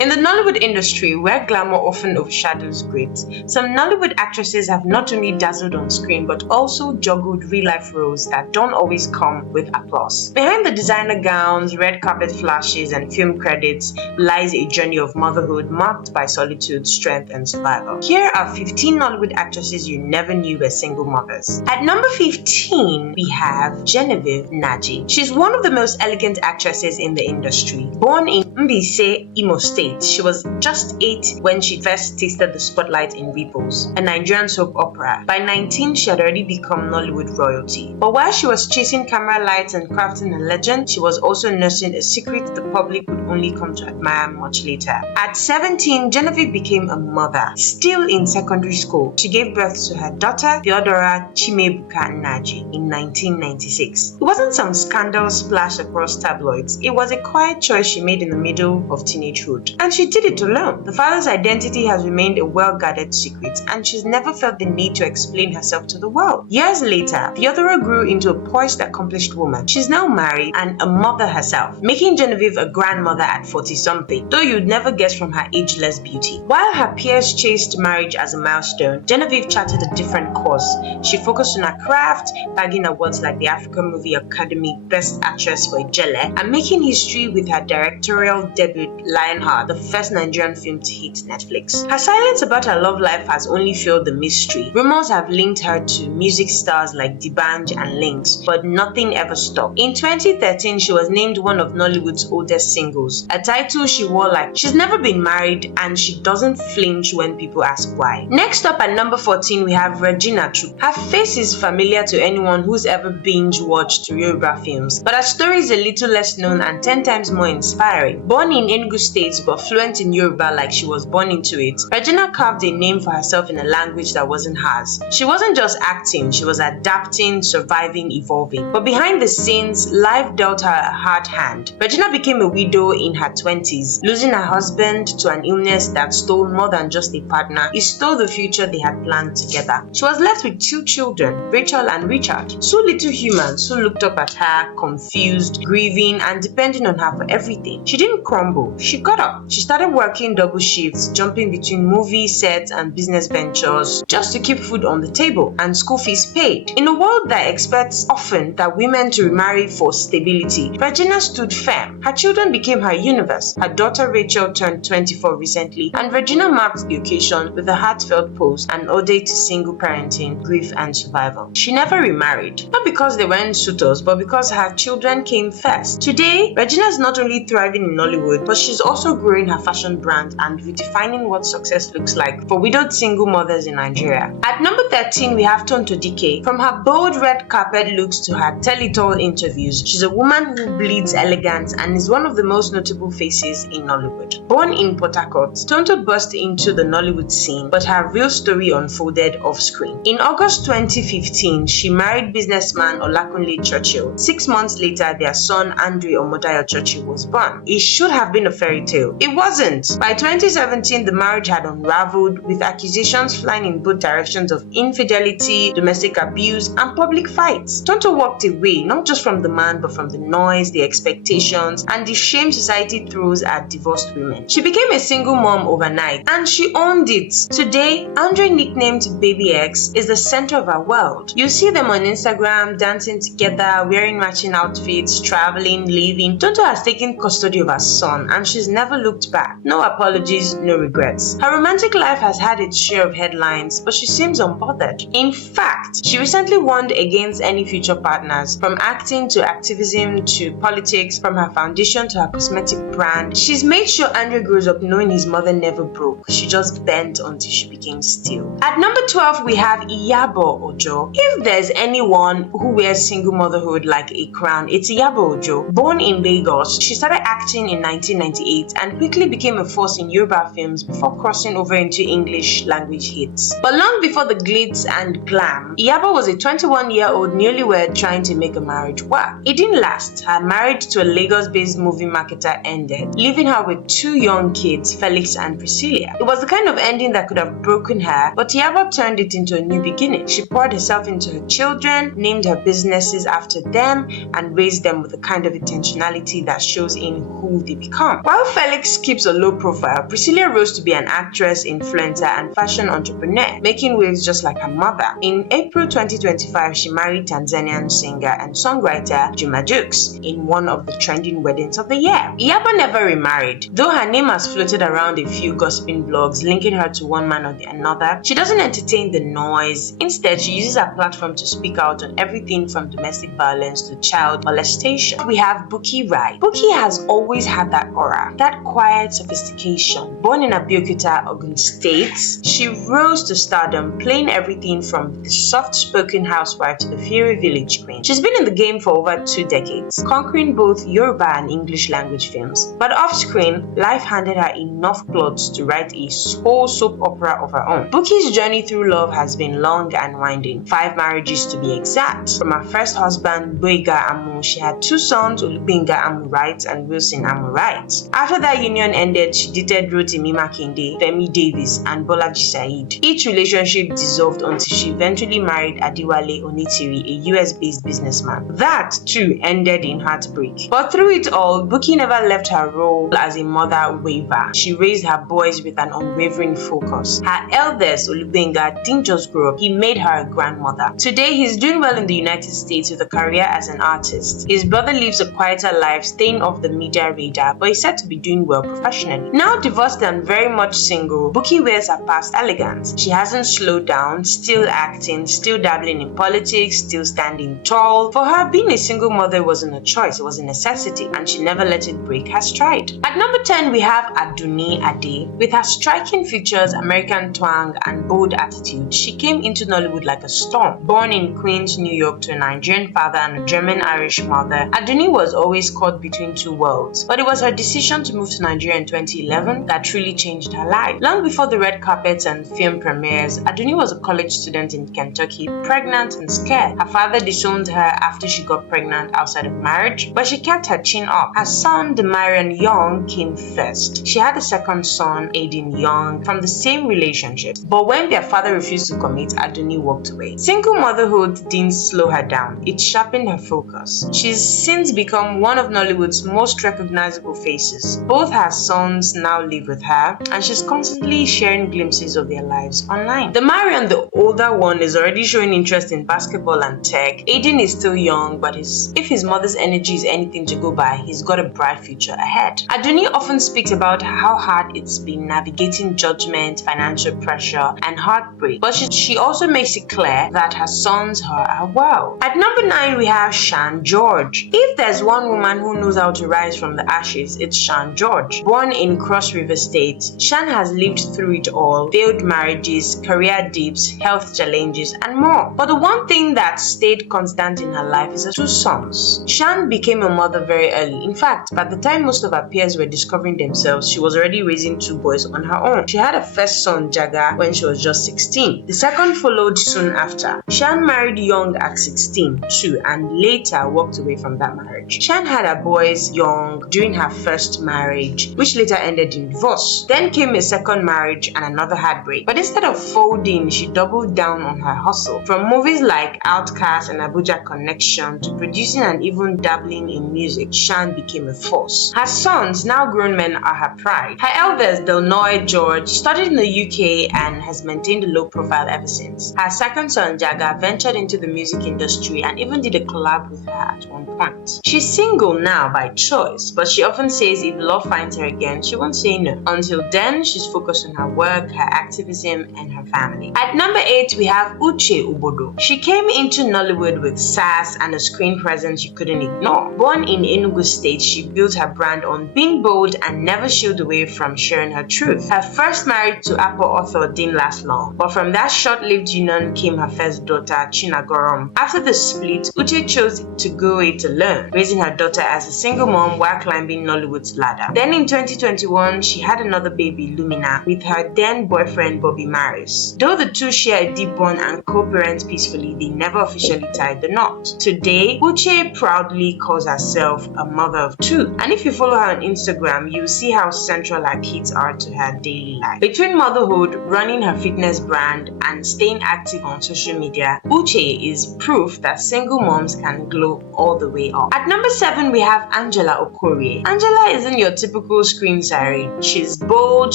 In the Nollywood industry, where glamour often overshadows grit, some Nollywood actresses have not only dazzled on screen but also juggled real-life roles that don't always come with applause. Behind the designer gowns, red carpet flashes, and film credits lies a journey of motherhood marked by solitude, strength, and survival. Here are 15 Nollywood actresses you never knew were single mothers. At number 15, we have Genevieve Nnaji. She's one of the most elegant actresses in the industry. Born in Mbise, Imo State, she was just 8 when she first tasted the spotlight in Ripples, a Nigerian soap opera. By 19, she had already become Nollywood royalty. But while she was chasing camera lights and crafting a legend, she was also nursing a secret the public would only come to admire much later. At 17, Genevieve became a mother. Still in secondary school, she gave birth to her daughter, Theodora Chimebuka Nnaji, in 1996. It wasn't some scandal splashed across tabloids. It was a quiet choice she made in the middle of teenagehood. And she did it alone. The father's identity has remained a well-guarded secret, and she's never felt the need to explain herself to the world. Years later, Theodora grew into a poised, accomplished woman. She's now married and a mother herself, making Genevieve a grandmother at 40-something, though you'd never guess from her ageless beauty. While her peers chased marriage as a milestone, Genevieve charted a different course. She focused on her craft, bagging awards like the African Movie Academy Best Actress for Ijele, and making history with her directorial debut, Lionheart, the first Nigerian film to hit Netflix. Her silence about her love life has only fueled the mystery. Rumors have linked her to music stars like D'banj and Lynx, but nothing ever stopped. In 2013, she was named one of Nollywood's oldest singles, a title she wore like she's never been married, and she doesn't flinch when people ask why. Next up at number 14, we have Regina Tru. Her face is familiar to anyone who's ever binge-watched Yoruba films, but her story is a little less known and 10 times more inspiring. Born in Enugu State but fluent in Yoruba like she was born into it, Regina carved a name for herself in a language that wasn't hers. She wasn't just acting, she was adapting, surviving, evolving. But behind the scenes, life dealt her a hard hand. Regina became a widow in her 20s, losing her husband to an illness that stole more than just a partner. It stole the future they had planned together. She was left with 2 children, Rachel and Richard, 2 little humans who looked up at her, confused, grieving, and depending on her for everything. She didn't crumble. She got up. She started working double shifts, jumping between movie sets and business ventures just to keep food on the table and school fees paid. In a world that expects often that women to remarry for stability, Regina stood firm. Her children became her universe. Her daughter Rachel turned 24 recently, and Regina marked the occasion with a heartfelt post, an ode to single parenting, grief, and survival. She never remarried, not because they weren't suitors, but because her children came first. Today, Regina is not only thriving in Nollywood, but she's also growing her fashion brand and redefining what success looks like for widowed single mothers in Nigeria. At number 13, we have Tonto Dikeh. From her bold red carpet looks to her tell-it-all interviews, she's a woman who bleeds elegance and is one of the most notable faces in Nollywood. Born in Port Harcourt, Tonto burst into the Nollywood scene, but her real story unfolded off-screen. In August 2015, she married businessman Olakunle Churchill. 6 months later, their son Andre Omotayo Churchill was born. It should have been a fairy tale. It wasn't. By 2017, the marriage had unraveled, with accusations flying in both directions of infidelity, domestic abuse, and public fights. Tonto walked away, not just from the man, but from the noise, the expectations, and the shame society throws at divorced women. She became a single mom overnight, and she owned it. Today, Andre, nicknamed Baby X, is the center of our world. You see them on Instagram, dancing together, wearing matching outfits, traveling, living. Tonto has taken custody of her son, and she's never looked back. No apologies, no regrets. Her romantic life has had its share of headlines, but she seems unbothered. In fact, she recently warned against any future partners, from acting to activism to politics, from her foundation to her cosmetic brand. She's made sure Andre grows up knowing his mother never broke. She just bent until she became steel. At number 12, we have Yabo Ojo. If there's anyone who wears single motherhood like a crown, it's Yabo Ojo. Born in Lagos, she started acting in 1998 and quickly became a force in Yoruba films before crossing over into English language hits. But long before the glitz and glam, Yabo was a 21-year-old newlywed trying to make a marriage work. It didn't last. Her marriage to a Lagos-based movie marketer ended, leaving her with 2 young kids, Felix and Priscilla. It was the kind of ending that could have broken her, but Yabo turned it into a new beginning. She poured herself into her children, named her businesses after them, and raised them with the kind of intentionality that shows in who they become. While Felix Briggs keeps a low profile, Priscilla rose to be an actress, influencer, and fashion entrepreneur, making waves just like her mother. In April 2025, she married Tanzanian singer and songwriter Juma Jukes in one of the trending weddings of the year. Yabo never remarried. Though her name has floated around a few gossiping blogs linking her to one man or the another, she doesn't entertain the noise. Instead, she uses her platform to speak out on everything from domestic violence to child molestation. We have Bukky Wright. Bukky has always had that aura, that quiet sophistication. Born in Abeokuta, Ogun State, she rose to stardom, playing everything from the soft-spoken housewife to the fiery village queen. She's been in the game for over 2 decades, conquering both Yoruba and English language films. But off-screen, life handed her enough plots to write a whole soap opera of her own. Bukky's journey through love has been long and winding, 5 marriages to be exact. From her first husband, Boyega Amu, she had 2 sons, Olubenga Amu Wright and Wilson Amu Wright. After that union ended, she dated Rotimi Makinde, Femi Davis, and Bolaji Said. Each relationship dissolved until she eventually married Adiwale Onitiri, a US-based businessman. That, too, ended in heartbreak. But through it all, Bukky never left her role as a mother waver. She raised her boys with an unwavering focus. Her eldest, Olubenga, didn't just grow up, he made her a grandmother. Today, he's doing well in the United States with a career as an artist. His brother lives a quieter life, staying off the media radar, but he's said to be doing well professionally. Now divorced and very much single, Bukky wears her past elegance. She hasn't slowed down, still acting, still dabbling in politics, still standing tall. For her, being a single mother wasn't a choice, it was a necessity, and she never let it break her stride. At number 10, we have Adoni Adi. With her striking features, American twang, and bold attitude, she came into Nollywood like a storm. Born in Queens, New York to a Nigerian father and a German-Irish mother, Adoni was always caught between 2 worlds. But it was her decision to move to Nigeria in 2011 that truly changed her life. Long before the red carpets and film premieres, Adoni was a college student in Kentucky, pregnant and scared. Her father disowned her after she got pregnant outside of marriage, but she kept her chin up. Her son, Demarion Young, came first. She had a second son, Aiden Young, from the same relationship. But when their father refused to commit, Adoni walked away. Single motherhood didn't slow her down. It sharpened her focus. She's since become one of Nollywood's most recognizable faces. Both her sons now live with her, and she's constantly sharing glimpses of their lives online. Demarion, the older one, is already showing interest in basketball and tech. Aiden is still young, but if his mother's energy is anything to go by, he's got a bright future ahead. Adoni often speaks about how hard it's been navigating judgment, financial pressure, and heartbreak, but she also makes it clear that her sons are well. At number 9, we have Shan George. If there's one woman who knows how to rise from the ashes, it's Shan George. Born in Cross River State, Shan has lived through it all: failed marriages, career dips, health challenges, and more. But the one thing that stayed constant in her life is her 2 sons. Shan became a mother very early. In fact, by the time most of her peers were discovering themselves, she was already raising 2 boys on her own. She had a first son, Jaga, when she was just 16. The second followed soon after. Shan married young at 16 too, and later walked away from that marriage. Shan had her boys young during her first marriage, which later ended in divorce. Then came a second marriage and another heartbreak. But instead of folding, she doubled down on her hustle. From movies like Outcast and Abuja Connection to producing and even dabbling in music, Shan became a force. Her sons, now grown men, are her pride. Her eldest, Delnoy George, studied in the UK and has maintained a low profile ever since. Her second son, Jaga, ventured into the music industry and even did a collab with her at one point. She's single now by choice, but she often says if love finds her again, she won't say no. Until then, she's focused on her work, her activism, and her family. At number 8, we have Uche Uche. She came into Nollywood with sass and a screen presence you couldn't ignore. Born in Enugu State, she built her brand on being bold and never shied away from sharing her truth. Her first marriage to Apple author didn't last long, but from that short-lived union came her first daughter, Chinagorom. After the split, Uche chose to go it alone, raising her daughter as a single mom while climbing Nollywood's ladder. Then in 2021, she had another baby, Lumina, with her then boyfriend, Bobby Maris. Though the two share a deep bond and co-parent peacefully, they never officially tied the knot. Today, Uche proudly calls herself a mother of 2, and if you follow her on Instagram, you'll see how central her kids are to her daily life. Between motherhood, running her fitness brand, and staying active on social media, Uche is proof that single moms can glow all the way up. At number 7, we have Angela Okori. Angela isn't your typical typical screen siren. She's bold,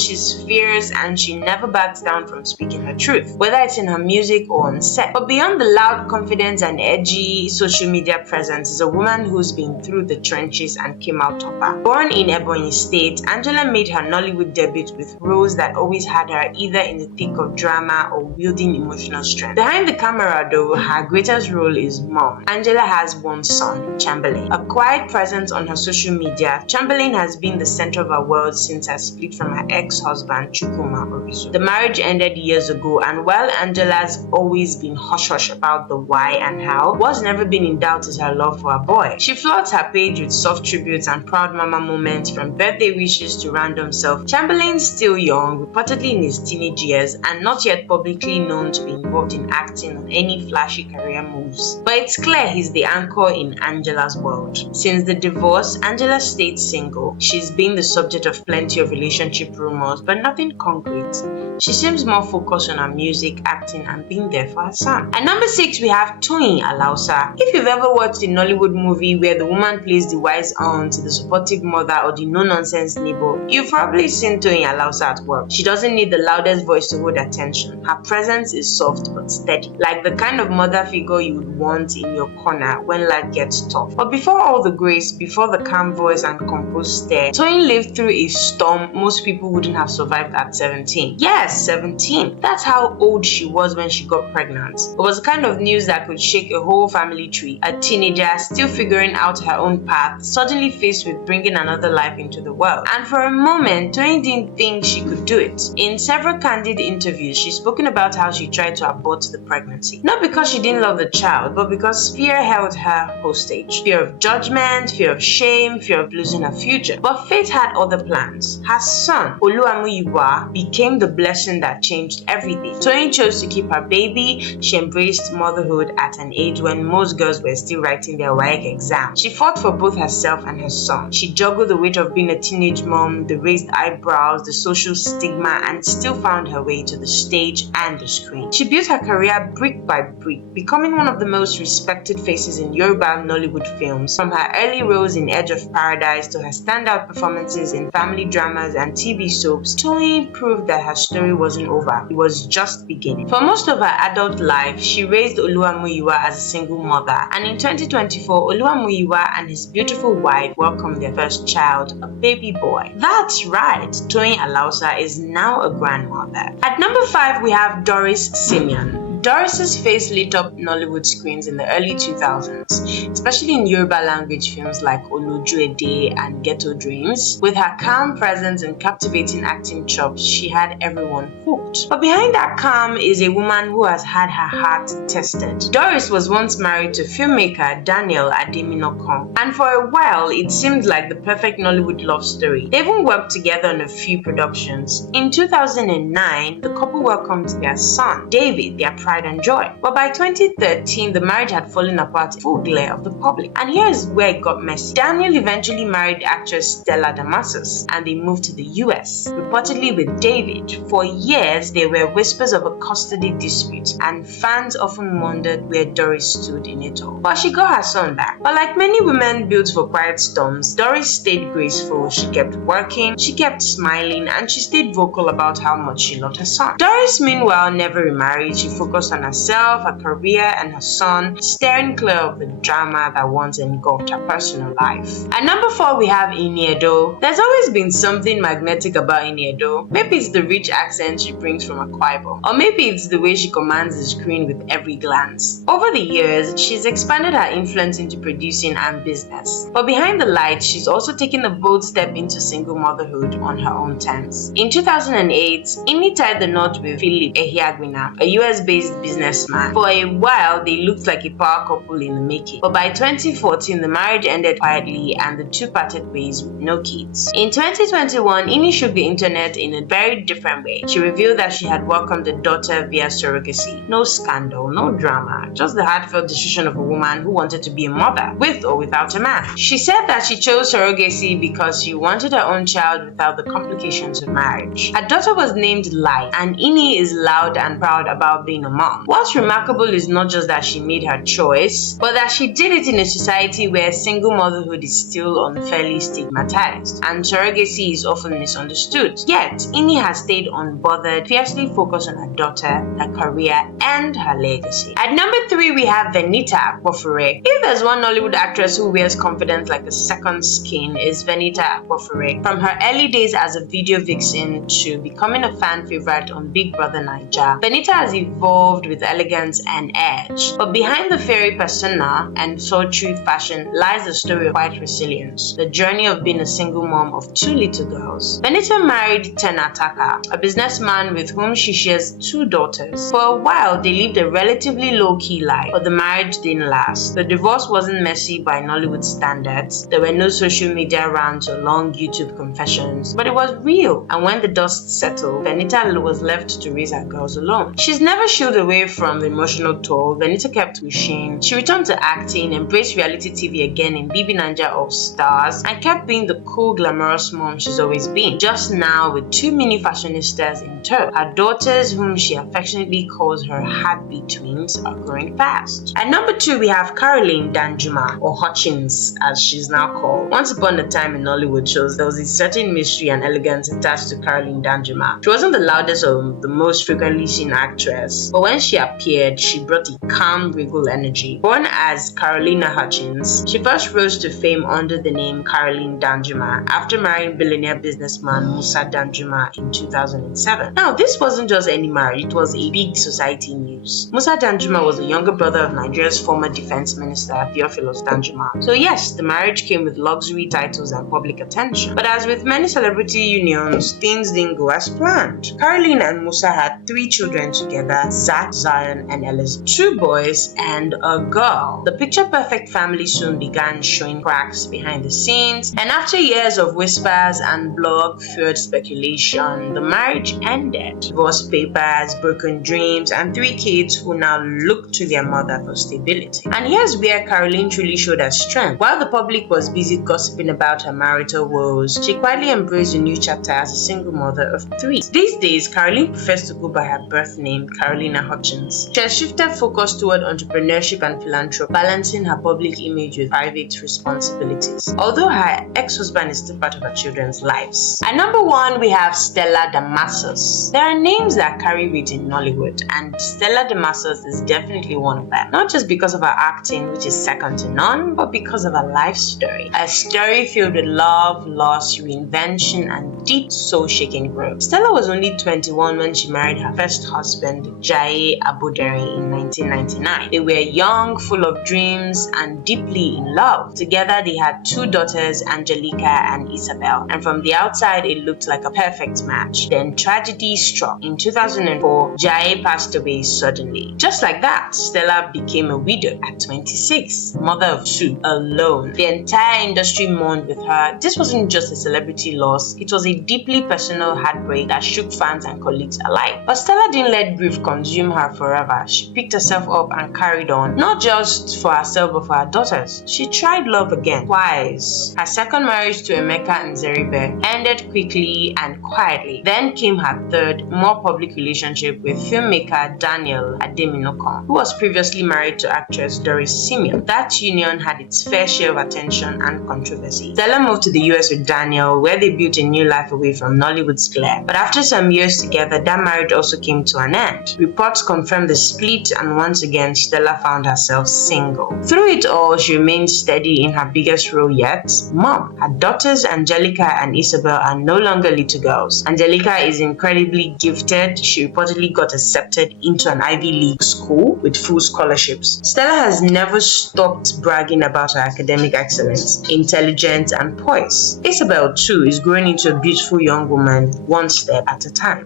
she's fierce, and she never backs down from speaking her truth, whether it's in her music or on set. But beyond the loud confidence and edgy social media presence is a woman who's been through the trenches and came out topper. Born in Ebonyi State, Angela made her Nollywood debut with roles that always had her either in the thick of drama or wielding emotional strength. Behind the camera though, her greatest role is mom. Angela has one son, Chamberlain. A quiet presence on her social media, Chamberlain has been the center of her world since her split from her ex-husband, Chukwuma Orizu. The marriage ended years ago, and while Angela's always been hush-hush about the why and how, what's never been in doubt is her love for her boy. She floods her page with soft tributes and proud mama moments, from birthday wishes to random self. Chamberlain's still young, reportedly in his teenage years, and not yet publicly known to be involved in acting or any flashy career moves. But it's clear he's the anchor in Angela's world. Since the divorce, Angela stayed single. She's been the subject of plenty of relationship rumors, but nothing concrete. She seems more focused on her music, acting, and being there for her son. At number 6, we have Toyin Alausa. If you've ever watched a Nollywood movie where the woman plays the wise aunt, the supportive mother, or the no-nonsense neighbor, you've probably seen Toyin Alausa at work. She doesn't need the loudest voice to hold attention. Her presence is soft but steady, like the kind of mother figure you would want in your corner when life gets tough. But before all the grace, before the calm voice and composed stare, Toyin lived through a storm most people wouldn't have survived at 17. Yes, 17. That's how old she was when she got pregnant. It was the kind of news that could shake a whole family tree. A teenager still figuring out her own path, suddenly faced with bringing another life into the world. And for a moment, Toyin didn't think she could do it. In several candid interviews, she's spoken about how she tried to abort the pregnancy. Not because she didn't love the child, but because fear held her hostage. Fear of judgment, fear of shame, fear of losing her future. But fate had other plans. Her son, Oluwamuyiwa, became the blessing that changed everything. Toyin chose to keep her baby. She embraced motherhood at an age when most girls were still writing their WAEC exam. She fought for both herself and her son. She juggled the weight of being a teenage mom, the raised eyebrows, the social stigma, and still found her way to the stage and the screen. She built her career brick by brick, becoming one of the most respected faces in Yoruba Nollywood films. From her early roles in Edge of Paradise to her standout performances in family dramas and TV soaps, Toyin proved that her story wasn't over. It was just beginning. For most of her adult life, she raised Oluwamuyiwa as a single mother, and in 2024, Oluwamuyiwa and his beautiful wife welcomed their first child, a baby boy. That's right, Toyin Alausa is now a grandmother. At number 5, we have Doris Simeon. Doris's face lit up Nollywood screens in the early 2000s, especially in Yoruba language films like Oloju Ede and Ghetto Dreams. With her calm presence and captivating acting chops, she had everyone hooked. But behind that calm is a woman who has had her heart tested. Doris was once married to filmmaker Daniel Ademinokon, and for a while it seemed like the perfect Nollywood love story. They even worked together on a few productions. In 2009, the couple welcomed their son, David, their pride and joy. But by 2013, the marriage had fallen apart in full glare of the public. And here's where it got messy. Daniel eventually married actress Stella Damasus, and they moved to the US, reportedly with David. For years, there were whispers of a custody dispute, and fans often wondered where Doris stood in it all. But she got her son back. But like many women built for quiet storms, Doris stayed graceful. She kept working, she kept smiling, and she stayed vocal about how much she loved her son. Doris, meanwhile, never remarried. She focused on herself, her career, and her son, steering clear of the drama that once engulfed her personal life. At number 4, we have Iniedo. There's always been something magnetic about Iniedo. Maybe it's the rich accent she brings from Akwa Ibom, or maybe it's the way she commands the screen with every glance. Over the years, she's expanded her influence into producing and business. But behind the lights, she's also taken a bold step into single motherhood on her own terms. In 2008, Ini tied the knot with Philip Ehiagwina, a US-based businessman. For a while, they looked like a power couple in the making. But by 2014, the marriage ended quietly and the two parted ways with no kids. In 2021, Ini shook the internet in a very different way. She revealed that she had welcomed a daughter via surrogacy. No scandal, no drama, just the heartfelt decision of a woman who wanted to be a mother, with or without a man. She said that she chose surrogacy because she wanted her own child without the complications of marriage. Her daughter was named Light, and Ini is loud and proud about being a mom. What's remarkable is not just that she made her choice, but that she did it in a society where single motherhood is still unfairly stigmatized and surrogacy is often misunderstood. Yet, Nni has stayed unbothered, fiercely focused on her daughter, her career, and her legacy. At number 3, we have Venita Aquafere. If there's one Nollywood actress who wears confidence like a second skin, is Venita Aquafere. From her early days as a video vixen to becoming a fan favorite on Big Brother Naija, Venita has evolved with elegance and edge. But behind the fairy persona and sultry fashion lies the story of quiet resilience, the journey of being a single mom of 2 little girls. Venita married Tenataka, a businessman with whom she shares 2 daughters. For a while, they lived a relatively low-key life, but the marriage didn't last. The divorce wasn't messy by Nollywood standards. There were no social media rants or long YouTube confessions, but it was real. And when the dust settled, Venita was left to raise her girls alone. She's never shied away from the emotional toll. Venita kept pushing. She returned to acting, embraced reality TV again in BB Naija All Stars, and kept being the cool, glamorous mom she's always been. Just now with 2 mini fashionistas in tow. Her daughters, whom she affectionately calls her heartbeat twins, are growing fast. At number 2, we have Carolene Danjuma, or Hutchins as she's now called. Once upon a time in Nollywood shows, there was a certain mystery and elegance attached to Carolene Danjuma. She wasn't the loudest or the most frequently seen actress, but when she appeared, she brought a calm, regal energy. Born as Carolina Hutchins, she first rose to fame under the name Carolene Danjuma after marrying billionaire businessman Musa Danjuma in 2007. Now, this wasn't just any marriage, it was a big society news. Musa Danjuma was the younger brother of Nigeria's former defense minister, Theophilus Danjuma. So yes, the marriage came with luxury titles and public attention. But as with many celebrity unions, things didn't go as planned. Carolene and Musa had 3 children together, Zach, Zion, and Ellis. 2 boys and a girl. The picture-perfect family soon began showing cracks behind the scenes, and after years of whispers and blog-fueled speculation, the marriage ended. Divorce papers, broken dreams, and 3 kids who now look to their mother for stability. And here's where Carolene truly showed her strength. While the public was busy gossiping about her marital woes, she quietly embraced a new chapter as a single mother of 3. These days, Carolene prefers to go by her birth name, Carolina Hutchins. She has shifted focus toward entrepreneurship and philanthropy, balancing her public image with private responsibilities. Although her ex-husband is still part of her children's lives. At number 1, we have Stella Damasus. There are names that carry weight in Nollywood, and Stella Damasus is definitely one of them. Not just because of her acting, which is second to none, but because of her life story. A story filled with love, loss, reinvention, and deep soul-shaking growth. Stella was only 21 when she married her first husband, Yabo Ojo, in 1999. They were young, full of dreams, and deeply in love. Together, they had 2 daughters, Angelica and Isabel, and from the outside, it looked like a perfect match. Then tragedy struck. In 2004, Jai passed away suddenly. Just like that, Stella became a widow at 26, mother of 2, alone. The entire industry mourned with her. This wasn't just a celebrity loss, it was a deeply personal heartbreak that shook fans and colleagues alike. But Stella didn't let grief consume her forever. She picked herself up and carried on, not just for herself but for her daughters. She tried love again, twice. Her second marriage to Emeka and Zeribe ended quickly and quietly. Then came her third, more public relationship with filmmaker Daniel Ademinokon, who was previously married to actress Doris Simeon. That union had its fair share of attention and controversy. Stella moved to the US with Daniel, where they built a new life away from Nollywood's glare. But after some years together, that marriage also came to an end. Reports confirmed the split, and once again, Stella found herself single. Through it all, she remained steady in her biggest role yet, mom. Her daughters Angelica and Isabel are no longer little girls. Angelica is incredibly gifted. She reportedly got accepted into an Ivy League school with full scholarships. Stella has never stopped bragging about her academic excellence, intelligence, and poise. Isabel, too, is growing into a beautiful young woman, one step at a time.